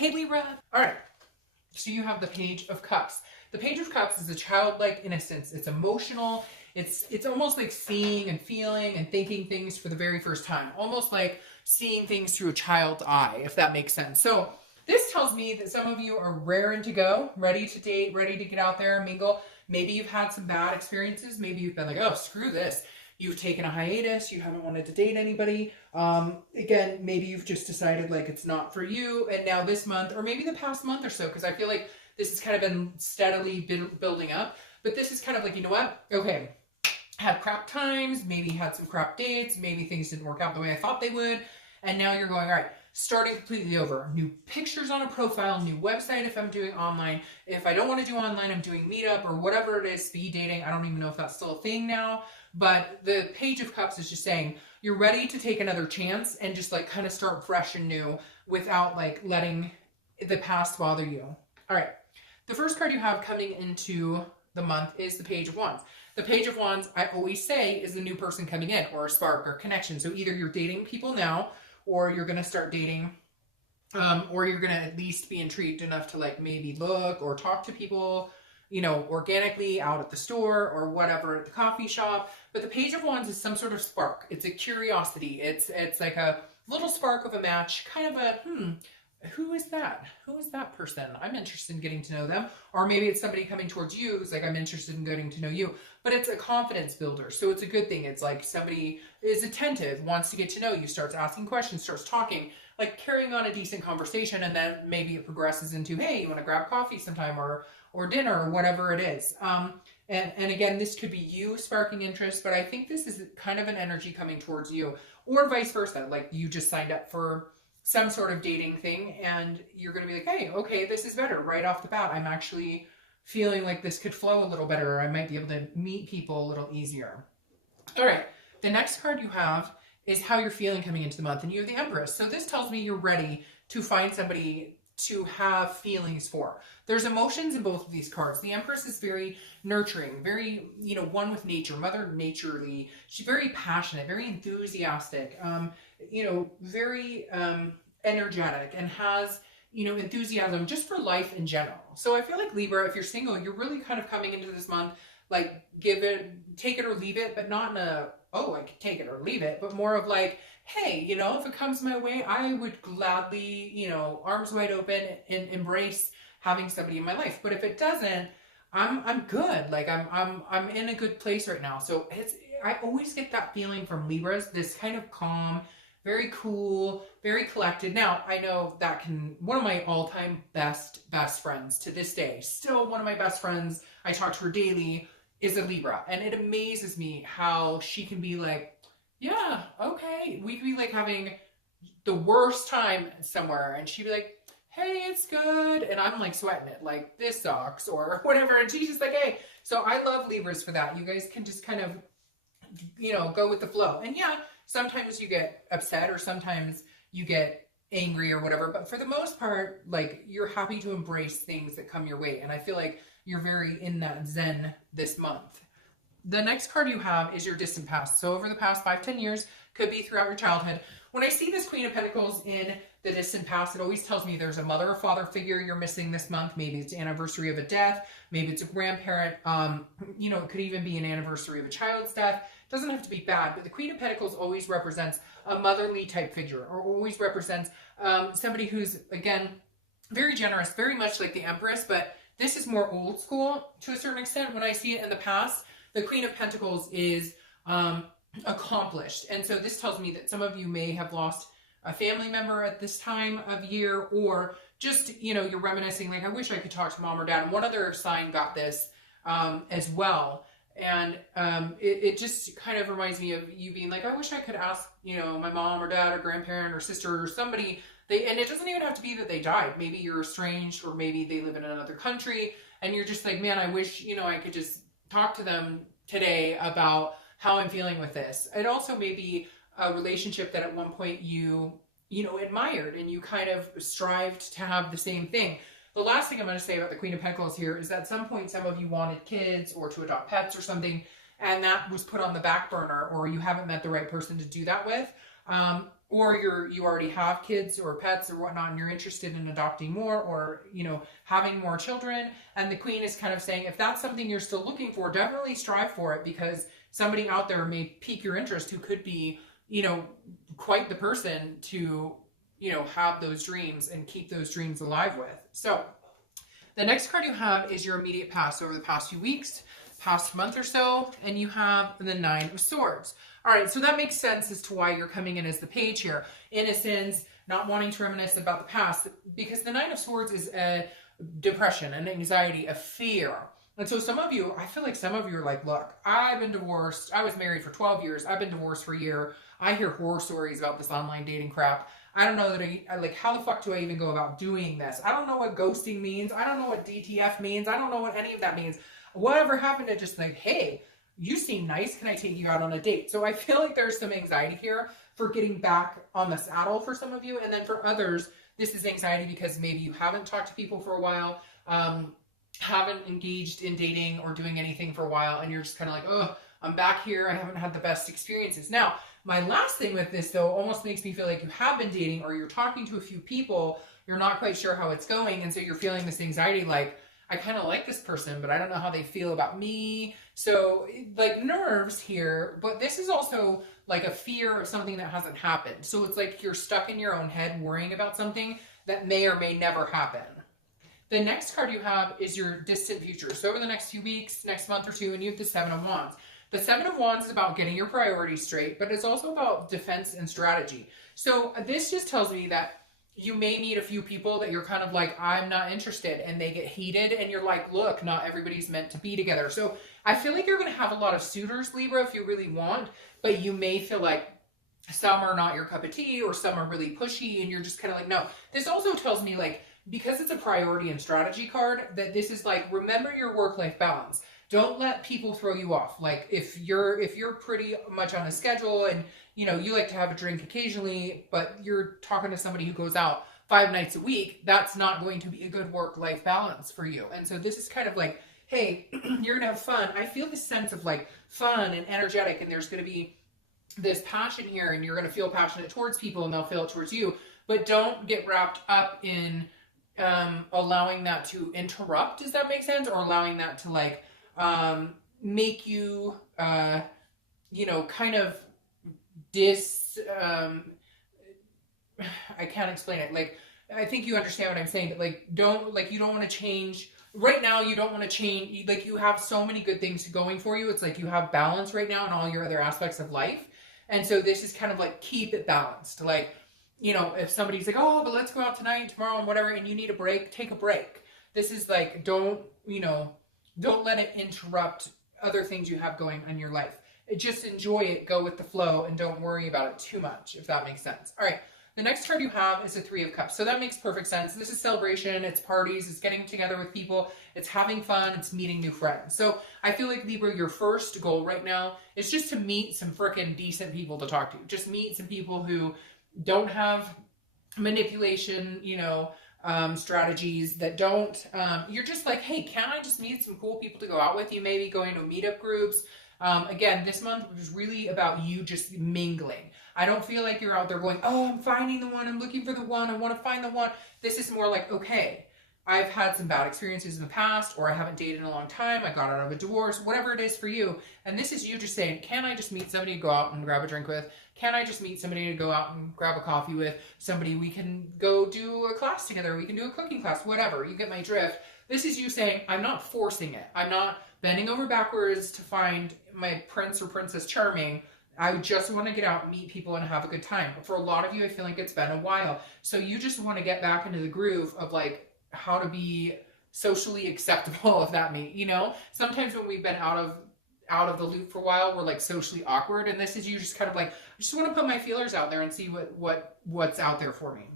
Hey Libra. All right. So you have the Page of Cups. The Page of Cups is a childlike innocence. It's emotional. It's almost like seeing and feeling and thinking things for the very first time. Almost like seeing things through a child's eye, if that makes sense. So this tells me that some of you are raring to go, ready to date, ready to get out there and mingle. Maybe you've had some bad experiences. Maybe you've been like, oh, screw this. You've taken a hiatus. You haven't wanted to date anybody. Again, maybe you've just decided like it's not for you. And now this month, or maybe the past month or so, because I feel like this has kind of been steadily building up. But this is kind of like, you know what? Okay, had crap times, maybe had some crap dates, maybe things didn't work out the way I thought they would. And now you're going, all right, starting completely over. New pictures on a profile, new website if I'm doing online. If I don't want to do online, I'm doing Meetup or whatever it is, speed dating. I don't even know if that's still a thing now. But the Page of Cups is just saying you're ready to take another chance and just like kind of start fresh and new without like letting the past bother you. All right. The first card you have coming into the month is the Page of Wands. The Page of Wands, I always say, is the new person coming in, or a spark or connection. So either you're dating people now, or you're going to start dating, or you're going to at least be intrigued enough to like maybe look or talk to people, you know, organically out at the store or whatever at the coffee shop. But the Page of Wands is some sort of spark. It's a curiosity. It's like a little spark of a match, kind of a, who is that? Who is that person? I'm interested in getting to know them. Or maybe it's somebody coming towards you who's like, I'm interested in getting to know you. But it's a confidence builder. So it's a good thing. It's like somebody is attentive, wants to get to know you, starts asking questions, starts talking, like carrying on a decent conversation. And then maybe it progresses into, hey, you want to grab coffee sometime or dinner or whatever it is. And again, this could be you sparking interest, but I think this is kind of an energy coming towards you, or vice versa. Like you just signed up for some sort of dating thing and you're going to be like, hey, okay, this is better right off the bat. I'm actually feeling like this could flow a little better, or I might be able to meet people a little easier. All right. The next card you have is how you're feeling coming into the month, and you have the Empress. So this tells me you're ready to find somebody to have feelings for. There's emotions in both of these cards. The Empress is very nurturing, very, you know, one with nature, Mother Naturely. She's very passionate, very enthusiastic, you know, very energetic, and has, you know, enthusiasm just for life in general. So I feel like Libra, if you're single, you're really kind of coming into this month, like take it or leave it, but not in a, oh, I could take it or leave it, but more of like, hey, you know, if it comes my way, I would gladly, you know, arms wide open and embrace having somebody in my life. But if it doesn't, I'm good. Like I'm in a good place right now. So I always get that feeling from Libras, this kind of calm, very cool, very collected. Now, I know that one of my all-time best friends to this day, still one of my best friends, I talk to her daily, is a Libra. And it amazes me how she can be like, yeah, okay. We could be like having the worst time somewhere, and she'd be like, hey, it's good. And I'm like sweating it, like this sucks or whatever. And she's just like, hey. So I love Libras for that. You guys can just kind of, you know, go with the flow. And yeah, sometimes you get upset or sometimes you get angry or whatever. But for the most part, like you're happy to embrace things that come your way. And I feel like you're very in that zen this month. The next card you have is your distant past. So over the past 5-10 years, could be throughout your childhood. When I see this Queen of Pentacles in the distant past, it always tells me there's a mother or father figure you're missing this month. Maybe it's the anniversary of a death. Maybe it's a grandparent. You know, it could even be an anniversary of a child's death. It doesn't have to be bad, but the Queen of Pentacles always represents a motherly type figure, or always represents somebody who's, again, very generous, very much like the Empress, but this is more old school to a certain extent. When I see it in the past, the Queen of Pentacles is accomplished. And so this tells me that some of you may have lost a family member at this time of year, or just, you know, you're reminiscing like, I wish I could talk to mom or dad. And one other sign got this as well. And it just kind of reminds me of you being like, I wish I could ask, you know, my mom or dad or grandparent or sister or somebody. And it doesn't even have to be that they died. Maybe you're estranged, or maybe they live in another country and you're just like, man, I wish, you know, I could just talk to them today about how I'm feeling with this. It also may be a relationship that at one point you know, admired, and you kind of strived to have the same thing. The last thing I'm going to say about the Queen of Pentacles here is that at some point some of you wanted kids or to adopt pets or something, and that was put on the back burner, or you haven't met the right person to do that with. or you already have kids or pets or whatnot, and you're interested in adopting more, or having more children. And the Queen is kind of saying, if that's something you're still looking for, definitely strive for it, because somebody out there may pique your interest who could be quite the person to have those dreams and keep those dreams alive with. So the next card you have is your immediate past over the past few weeks, past month or so, and you have the Nine of Swords. All right, so that makes sense as to why you're coming in as the Page here. Innocence, not wanting to reminisce about the past, because the Nine of Swords is a depression, an anxiety, a fear. And so some of you, I feel like some of you are like, look, I've been divorced. I was married for 12 years. I've been divorced for a year. I hear horror stories about this online dating crap. I don't know that I like, how the fuck do I even go about doing this? I don't know what ghosting means. I don't know what DTF means. I don't know what any of that means. Whatever happened to just like, hey, you seem nice. Can I take you out on a date? So I feel like there's some anxiety here for getting back on the saddle for some of you. And then for others, this is anxiety because maybe you haven't talked to people for a while, haven't engaged in dating or doing anything for a while. And you're just kind of like, oh, I'm back here. I haven't had the best experiences. Now, my last thing with this, though, almost makes me feel like you have been dating or you're talking to a few people. You're not quite sure how it's going. And so you're feeling this anxiety like, I kind of like this person, but I don't know how they feel about me. So like nerves here, but this is also like a fear of something that hasn't happened. So it's like you're stuck in your own head worrying about something that may or may never happen. The next card you have is your distant future. So over the next few weeks, next month or two, and you have the Seven of Wands. The Seven of Wands is about getting your priorities straight, but it's also about defense and strategy. So this just tells me that you may meet a few people that you're kind of like, I'm not interested, and they get heated, and you're like, look, not everybody's meant to be together. So I feel like you're going to have a lot of suitors, Libra, if you really want, but you may feel like some are not your cup of tea, or some are really pushy, and you're just kind of like, no. This also tells me, like, because it's a priority and strategy card, that this is like, remember your work-life balance. Don't let people throw you off. Like, if you're pretty much on a schedule and you like to have a drink occasionally, but you're talking to somebody who goes out 5 nights a week, that's not going to be a good work-life balance for you. And so this is kind of like, hey, you're gonna have fun. I feel this sense of like fun and energetic, and there's gonna be this passion here, and you're gonna feel passionate towards people and they'll feel it towards you. But don't get wrapped up in allowing that to interrupt, does that make sense? Or allowing that to like make you kind of I can't explain it. Like, I think you understand what I'm saying, but like, you don't want to change right now. You don't want to change. Like, you have so many good things going for you. It's like you have balance right now in all your other aspects of life. And so this is kind of like, keep it balanced. Like, if somebody's like, oh, but let's go out tonight, tomorrow, and whatever, and you need a break, take a break. This is like, don't let it interrupt other things you have going on in your life. Just enjoy it, go with the flow, and don't worry about it too much, if that makes sense. All right, the next card you have is the Three of Cups. So that makes perfect sense. This is celebration, it's parties, it's getting together with people, it's having fun, it's meeting new friends. So I feel like, Libra, your first goal right now is just to meet some freaking decent people to talk to. Just meet some people who don't have manipulation, strategies, that don't, you're just like, hey, can I just meet some cool people to go out with? You may be going to meetup groups. Again, this month was really about you just mingling. I don't feel like you're out there going, oh, I'm finding the one, I'm looking for the one, I want to find the one. This is more like, okay, I've had some bad experiences in the past, or I haven't dated in a long time, I got out of a divorce, whatever it is for you. And this is you just saying, can I just meet somebody to go out and grab a drink with? Can I just meet somebody to go out and grab a coffee with? Somebody we can go do a class together, we can do a cooking class, whatever. You get my drift. This is you saying, I'm not forcing it. I'm not bending over backwards to find my prince or princess charming. I just want to get out and meet people and have a good time. But for a lot of you, I feel like it's been a while. So you just want to get back into the groove of like how to be socially acceptable, if that means, sometimes when we've been out of the loop for a while, we're like socially awkward. And this is you just kind of like, I just want to put my feelers out there and see what's out there for me.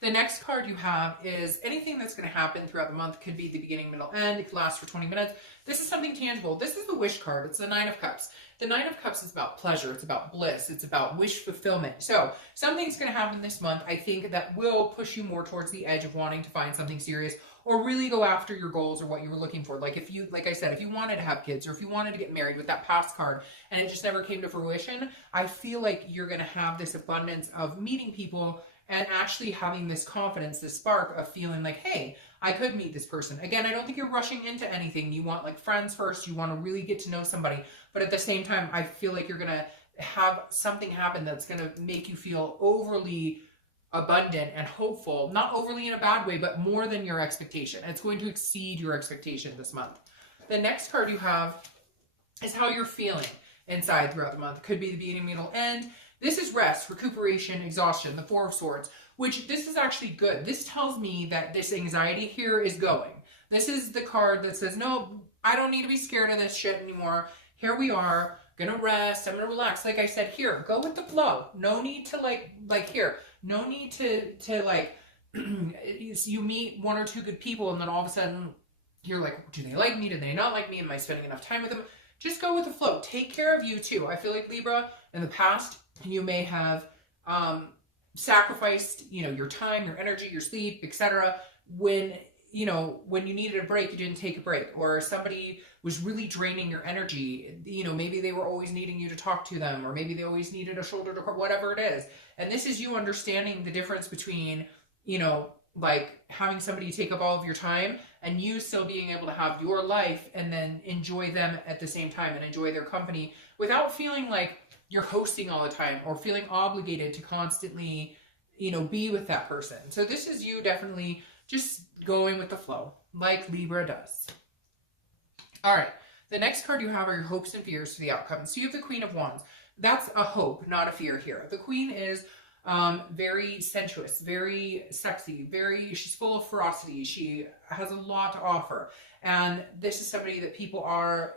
The next card you have is anything that's going to happen throughout the month. Could be the beginning, middle, end. It could last for 20 minutes. This is something tangible. This is the wish card. It's the Nine of Cups. The Nine of Cups is about pleasure. It's about bliss. It's about wish fulfillment. So something's going to happen this month, I think, that will push you more towards the edge of wanting to find something serious or really go after your goals or what you were looking for. Like if you, like I said, if you wanted to have kids or if you wanted to get married with that past card and it just never came to fruition, I feel like you're going to have this abundance of meeting people and actually having this confidence, this spark of feeling like, hey, I could meet this person. Again, I don't think you're rushing into anything. You want like friends first. You want to really get to know somebody. But at the same time, I feel like you're going to have something happen that's going to make you feel overly abundant and hopeful. Not overly in a bad way, but more than your expectation. It's going to exceed your expectation this month. The next card you have is how you're feeling inside throughout the month. It could be the beginning, middle, end. This is rest, recuperation, exhaustion, the Four of Swords, which this is actually good. This tells me that this anxiety here is going. This is the card that says, no, I don't need to be scared of this shit anymore. Here we are, gonna rest, I'm gonna relax. Like I said, here, go with the flow. No need to like here, no need to like, you meet one or two good people and then all of a sudden you're like, do they like me? Do they not like me? Am I spending enough time with them? Just go with the flow. Take care of you too. I feel like Libra, in the past, you may have sacrificed, your time, your energy, your sleep, etc. When you needed a break, you didn't take a break, or somebody was really draining your energy. Maybe they were always needing you to talk to them, or maybe they always needed a shoulder to cry, whatever it is. And this is you understanding the difference between, like having somebody take up all of your time and you still being able to have your life and then enjoy them at the same time and enjoy their company without feeling like you're hosting all the time or feeling obligated to constantly, be with that person. So this is you definitely just going with the flow like Libra does. All right. The next card you have are your hopes and fears for the outcome. So you have the Queen of Wands. That's a hope, not a fear here. The Queen is very sensuous, very sexy, she's full of ferocity. She has a lot to offer. And this is somebody that people are,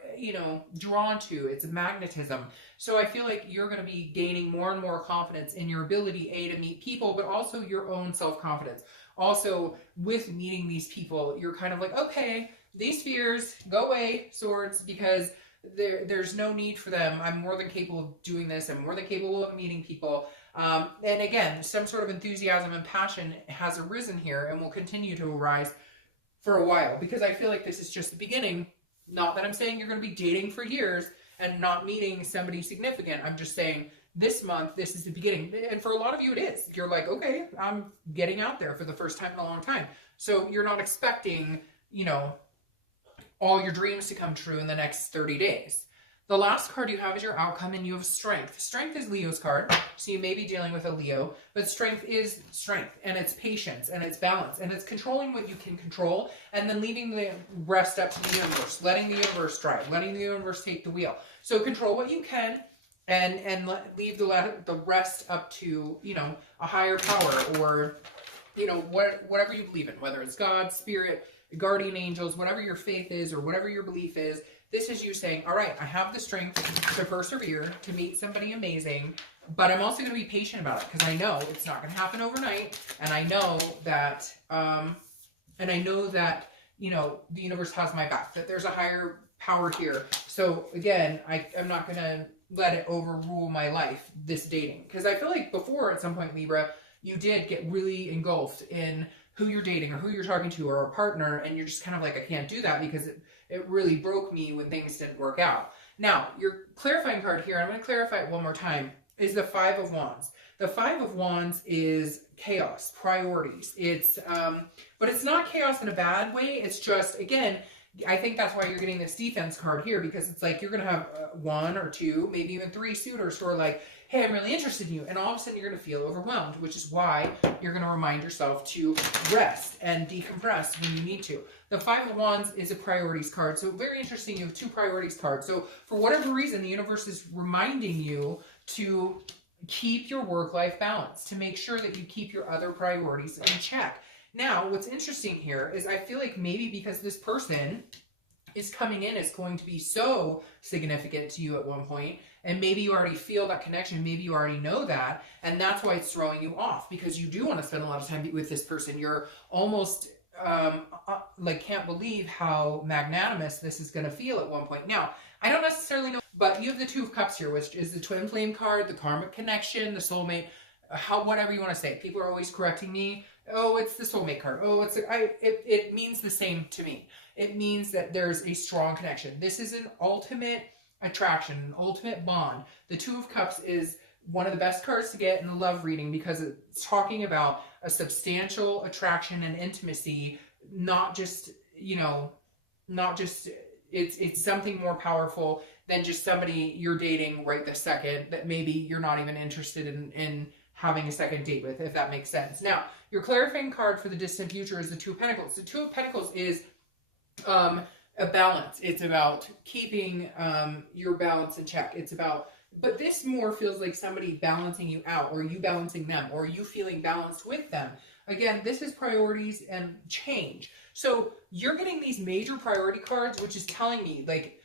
drawn to. It's a magnetism. So I feel like you're going to be gaining more and more confidence in your ability, to meet people, but also your own self-confidence. Also, with meeting these people, you're kind of like, okay, these fears, go away, swords, because there's no need for them. I'm more than capable of doing this. I'm more than capable of meeting people. And again, some sort of enthusiasm and passion has arisen here and will continue to arise for a while, because I feel like this is just the beginning. Not that I'm saying you're going to be dating for years and not meeting somebody significant. I'm just saying this month, this is the beginning. And for a lot of you, it is. You're like, okay, I'm getting out there for the first time in a long time. So you're not expecting, all your dreams to come true in the next 30 days. The last card you have is your outcome, and you have strength. Strength is Leo's card, so you may be dealing with a Leo, but strength is strength, and it's patience, and it's balance, and it's controlling what you can control, and then leaving the rest up to the universe, letting the universe drive, letting the universe take the wheel. So control what you can, and leave the rest up to, a higher power, or, whatever you believe in, whether it's God, spirit, guardian angels, whatever your faith is, or whatever your belief is. This is you saying, all right, I have the strength to persevere, to meet somebody amazing, but I'm also going to be patient about it, because I know it's not going to happen overnight, and I know that, the universe has my back, that there's a higher power here. So again, I'm not going to let it overrule my life, this dating, because I feel like before, at some point, Libra, you did get really engulfed in who you're dating or who you're talking to or a partner, and you're just kind of like, I can't do that because it really broke me when things didn't work out. Now, your clarifying card here, I'm going to clarify it one more time, is the Five of Wands. The Five of Wands is chaos, priorities. It's, but it's not chaos in a bad way. It's just, again, I think that's why you're getting this defense card here, because it's like you're going to have one or two, maybe even three suitors who are like, hey, I'm really interested in you. And all of a sudden you're going to feel overwhelmed, which is why you're going to remind yourself to rest and decompress when you need to. The Five of Wands is a priorities card. So very interesting. You have two priorities cards. So for whatever reason, the universe is reminding you to keep your work-life balance, to make sure that you keep your other priorities in check. Now, what's interesting here is I feel like maybe because this person is coming in as going to be so significant to you at one point, And maybe you already feel that connection. Maybe you already know that. And that's why it's throwing you off, because you do want to spend a lot of time with this person. You're almost like can't believe how magnanimous this is going to feel at one point. Now, I don't necessarily know, but you have the Two of Cups here, which is the twin flame card, the karmic connection, the soulmate, whatever you want to say. People are always correcting me. Oh, it's the soulmate card. Oh, it means the same to me. It means that there's a strong connection. This is an ultimate attraction, an ultimate bond. The Two of Cups is one of the best cards to get in a love reading, because it's talking about a substantial attraction and intimacy, not just, it's something more powerful than just somebody you're dating right this second that maybe you're not even interested in having a second date with, if that makes sense. Now, your clarifying card for the distant future is the Two of Pentacles. The Two of Pentacles is a balance. It's about keeping your balance in check. It's about, but this more feels like somebody balancing you out, or you balancing them, or you feeling balanced with them. Again, this is priorities and change. So you're getting these major priority cards, which is telling me like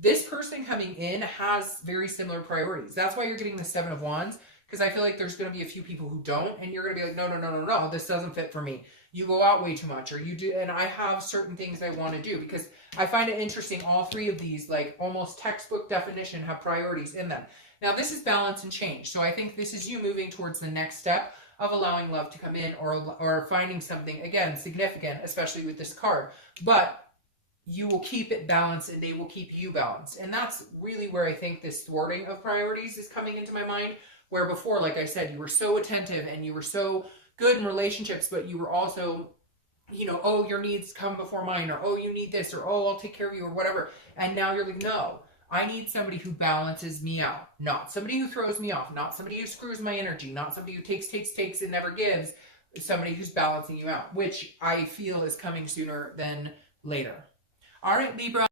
this person coming in has very similar priorities. That's why you're getting the Seven of Wands, because I feel like there's going to be a few people who don't, and you're going to be like, no, this doesn't fit for me. You go out way too much, or you do, and I have certain things I want to do, because I find it interesting. All three of these, like almost textbook definition, have priorities in them. Now, this is balance and change. So I think this is you moving towards the next step of allowing love to come in, or finding something, again, significant, especially with this card. But you will keep it balanced, and they will keep you balanced. And that's really where I think this thwarting of priorities is coming into my mind, where before, like I said, you were so attentive and you were so good in relationships, but you were also, oh, your needs come before mine, or oh, you need this, or oh, I'll take care of you, or whatever. And now you're like, no, I need somebody who balances me out, not somebody who throws me off, not somebody who screws my energy, not somebody who takes and never gives, somebody who's balancing you out, which I feel is coming sooner than later. All right, Libra.